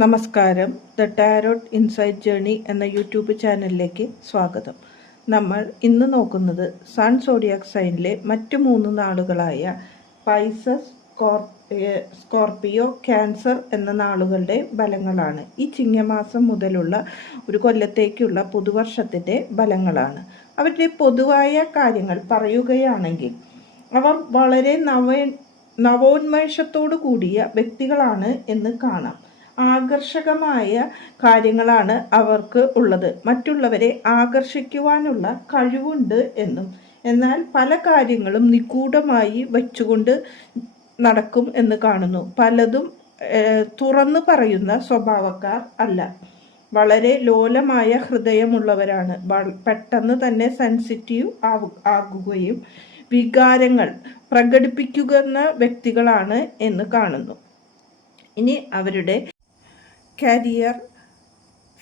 നമസ്കാരം. The tarot insight journey എന്ന YouTube ചാനലിലേക്ക് സ്വാഗതം. നമ്മൾ ഇന്ന് നോക്കുന്നത് സൺ സോഡിയാക് സൈനിലെ മറ്റു 3 നാളുകളായ പൈസസ്, സ്കോർപ്പിയോ, ക്യാൻസർ എന്ന നാളുകളുടെ ഫലങ്ങളാണ്. ഈ ചിങ്ങമാസം മുതലുള്ള ഒരു കൊല്ലത്തേക്കുള്ള പുതുവർഷത്തിൻ്റെ ഫലങ്ങളാണ്. അവരുടെ പൊതുവായ കാര്യങ്ങൾ പറയുകയാണെങ്കിൽ അവർ വളരെ നവോന്മേഷത്തോടു കൂടിയ വ്യക്തികളാണ് എന്ന് കാണാം. ആകർഷകമായ കാര്യങ്ങളാണ് അവർക്ക് ഉള്ളത്. മറ്റുള്ളവരെ ആകർഷിക്കുവാനുള്ള കഴിവുണ്ട് എന്നും, എന്നാൽ പല കാര്യങ്ങളും നിഗൂഢമായി വെച്ചുകൊണ്ട് നടക്കും എന്ന് കാണുന്നു. പലതും തുറന്നു പറയുന്ന സ്വഭാവക്കാർ അല്ല. വളരെ ലോലമായ ഹൃദയമുള്ളവരാണ്. പെട്ടെന്ന് തന്നെ സെൻസിറ്റീവ് ആകുകയും വികാരങ്ങൾ പ്രകടിപ്പിക്കുന്ന വ്യക്തികളാണ് എന്ന് കാണുന്നു. ഇനി അവരുടെ career,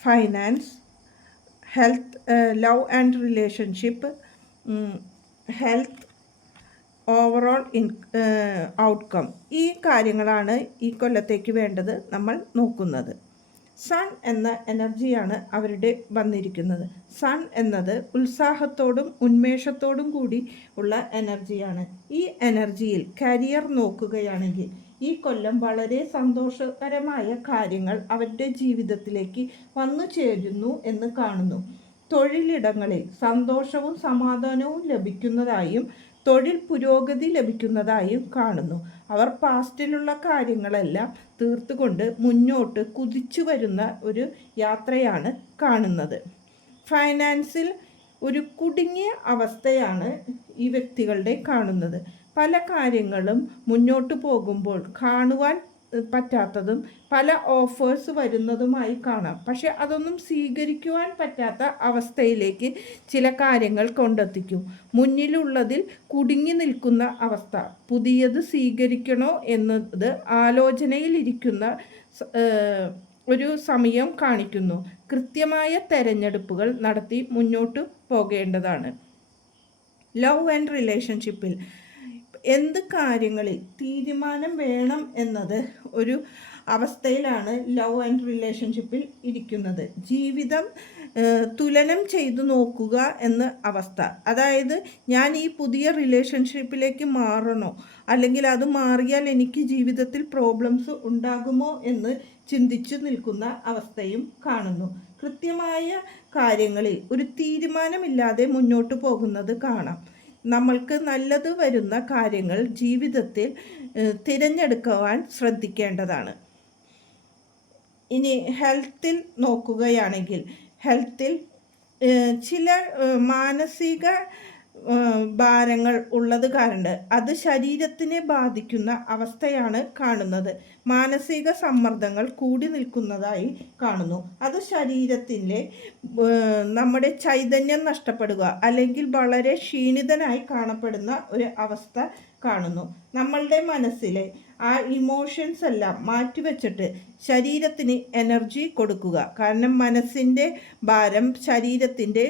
finance, health, love and relationship, health, overall outcome, ഈ കാര്യങ്ങളാണ് ഈ കൊല്ലത്തേക്ക് വേണ്ടത് നമ്മൾ നോക്കുന്നത്. സൺ എന്ന എനർജിയാണ് അവരുടെ വന്നിരിക്കുന്നത്. സൺ എന്നത് ഉത്സാഹത്തോടും ഉന്മേഷത്തോടും കൂടി ഉള്ള എനർജിയാണ്. ഈ എനർജിയിൽ കരിയർ നോക്കുകയാണെങ്കിൽ ഈ കൊല്ലം വളരെ സന്തോഷകരമായ കാര്യങ്ങൾ അവരുടെ ജീവിതത്തിലേക്ക് വന്നു ചേരുന്നു എന്ന് കാണുന്നു. തൊഴിലിടങ്ങളിൽ സന്തോഷവും സമാധാനവും ലഭിക്കുന്നതായും തൊഴിൽ പുരോഗതി ലഭിക്കുന്നതായും കാണുന്നു. അവർ പാസ്റ്റിലുള്ള കാര്യങ്ങളെല്ലാം തീർത്തുകൊണ്ട് മുന്നോട്ട് കുതിച്ചു വരുന്ന ഒരു യാത്രയാണ് കാണുന്നത്. ഫൈനാൻസിൽ ഒരു കുടുങ്ങിയ അവസ്ഥയാണ് ഈ വ്യക്തികളുടെ കാണുന്നത്. പല കാര്യങ്ങളും മുന്നോട്ട് പോകുമ്പോൾ കാണുവാൻ പറ്റാത്തതും പല ഓഫേഴ്സ് വരുന്നതുമായി കാണാം. പക്ഷെ അതൊന്നും സ്വീകരിക്കുവാൻ പറ്റാത്ത അവസ്ഥയിലേക്ക് ചില കാര്യങ്ങൾ കൊണ്ടെത്തിക്കും. മുന്നിലുള്ളതിൽ കുടുങ്ങി നിൽക്കുന്ന അവസ്ഥ. പുതിയത് സ്വീകരിക്കണോ എന്നത് ആലോചനയിലിരിക്കുന്ന ഒരു സമയം കാണിക്കുന്നു. കൃത്യമായ തെരഞ്ഞെടുപ്പുകൾ നടത്തി മുന്നോട്ട് പോകേണ്ടതാണ്. ലവ് ആൻഡ് റിലേഷൻഷിപ്പിൽ എന്ത് കാര്യങ്ങളിൽ തീരുമാനം വേണം എന്നത് ഒരു അവസ്ഥയിലാണ് ലവ് ആൻഡ് റിലേഷൻഷിപ്പിൽ ഇരിക്കുന്നത്. ജീവിതം തുലനം ചെയ്തു നോക്കുക എന്ന അവസ്ഥ. അതായത് ഞാൻ ഈ പുതിയ റിലേഷൻഷിപ്പിലേക്ക് മാറണോ, അല്ലെങ്കിൽ അത് മാറിയാൽ എനിക്ക് ജീവിതത്തിൽ പ്രോബ്ലംസ് ഉണ്ടാകുമോ എന്ന് ചിന്തിച്ചു നിൽക്കുന്ന അവസ്ഥയും കാണുന്നു. കൃത്യമായ കാര്യങ്ങളിൽ ഒരു തീരുമാനമില്ലാതെ മുന്നോട്ട് പോകുന്നത് കാണാം. നമ്മൾക്ക് നല്ലത് വരുന്ന കാര്യങ്ങൾ ജീവിതത്തിൽ തിരഞ്ഞെടുക്കുവാൻ ശ്രദ്ധിക്കേണ്ടതാണ്. ഇനി ഹെൽത്തിൽ നോക്കുകയാണെങ്കിൽ ഹെൽത്തിൽ ചില മാനസിക ഭാരങ്ങൾ ഉള്ളത് കാരണം അത് ശരീരത്തിനെ ബാധിക്കുന്ന അവസ്ഥയാണ് കാണുന്നത്. മാനസിക സമ്മർദ്ദങ്ങൾ കൂടി നിൽക്കുന്നതായി കാണുന്നു. അത് ശരീരത്തിൻ്റെ നമ്മുടെ ചൈതന്യം നഷ്ടപ്പെടുക, അല്ലെങ്കിൽ വളരെ ക്ഷീണിതനായി കാണപ്പെടുന്ന ഒരു അവസ്ഥ കാണുന്നു. നമ്മളുടെ മനസ്സിലെ ആ ഇമോഷൻസ് എല്ലാം മാറ്റിവെച്ചിട്ട് ശരീരത്തിന് എനർജി കൊടുക്കുക. കാരണം മനസ്സിൻ്റെ ഭാരം ശരീരത്തിൻ്റെ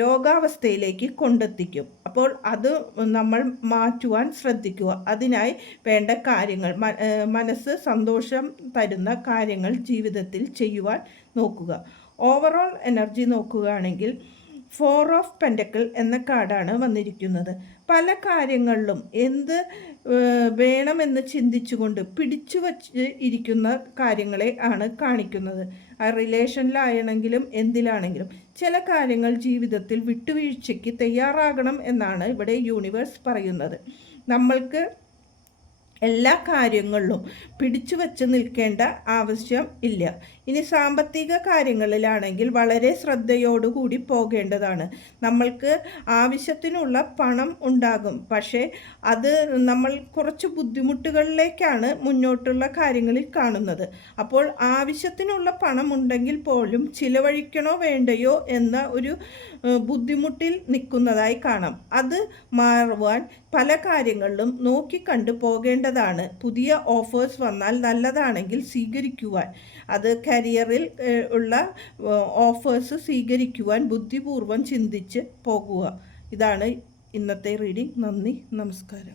രോഗാവസ്ഥയിലേക്ക് കൊണ്ടെത്തിക്കും. അപ്പോൾ അത് നമ്മൾ മാറ്റുവാൻ ശ്രദ്ധിക്കുക. അതിനായി വേണ്ട കാര്യങ്ങൾ, മനസ്സ് സന്തോഷം തരുന്ന കാര്യങ്ങൾ ജീവിതത്തിൽ ചെയ്യുവാൻ നോക്കുക. ഓവറോൾ എനർജി നോക്കുകയാണെങ്കിൽ 4 ഓഫ് പെൻറ്റക്കിൾ എന്ന കാർഡാണ് വന്നിരിക്കുന്നത്. പല കാര്യങ്ങളിലും എന്ത് വേണമെന്ന് ചിന്തിച്ചുകൊണ്ട് പിടിച്ചു വച്ച് ഇരിക്കുന്ന കാര്യങ്ങളെ ആണ് കാണിക്കുന്നത്. ആ റിലേഷനിലാണെങ്കിലും എന്തിലാണെങ്കിലും ചില കാര്യങ്ങൾ ജീവിതത്തിൽ വിട്ടുവീഴ്ചയ്ക്ക് തയ്യാറാകണം എന്നാണ് ഇവിടെ യൂണിവേഴ്സ് പറയുന്നത്. നമ്മൾക്ക് എല്ലാ കാര്യങ്ങളിലും പിടിച്ചു വച്ച് നിൽക്കേണ്ട ആവശ്യം ഇല്ല. ഇനി സാമ്പത്തിക കാര്യങ്ങളിലാണെങ്കിൽ വളരെ ശ്രദ്ധയോടുകൂടി പോകേണ്ടതാണ്. നമ്മൾക്ക് ആവശ്യത്തിനുള്ള പണം ഉണ്ടാകും, പക്ഷേ അത് നമ്മൾ കുറച്ച് ബുദ്ധിമുട്ടുകളിലേക്കാണ് മുന്നോട്ടുള്ള കാര്യങ്ങളിൽ കാണുന്നത്. അപ്പോൾ ആവശ്യത്തിനുള്ള പണം ഉണ്ടെങ്കിൽ പോലും ചിലവഴിക്കണോ വേണ്ടയോ എന്ന ഒരു ബുദ്ധിമുട്ടിൽ നിൽക്കുന്നതായി കാണാം. അത് മാറുവാൻ പല കാര്യങ്ങളിലും നോക്കിക്കണ്ടു പോകേണ്ടതാണ്. പുതിയ ഓഫേഴ്സ് വന്നാൽ നല്ലതാണെങ്കിൽ സ്വീകരിക്കുവാൻ, അത് കരിയറിൽ ഉള്ള ഓഫേഴ്സ് സ്വീകരിക്കുവാൻ ബുദ്ധിപൂർവ്വം ചിന്തിച്ച് പോകുക. ഇതാണ് ഇന്നത്തെ റീഡിംഗ്. നന്ദി, നമസ്കാരം.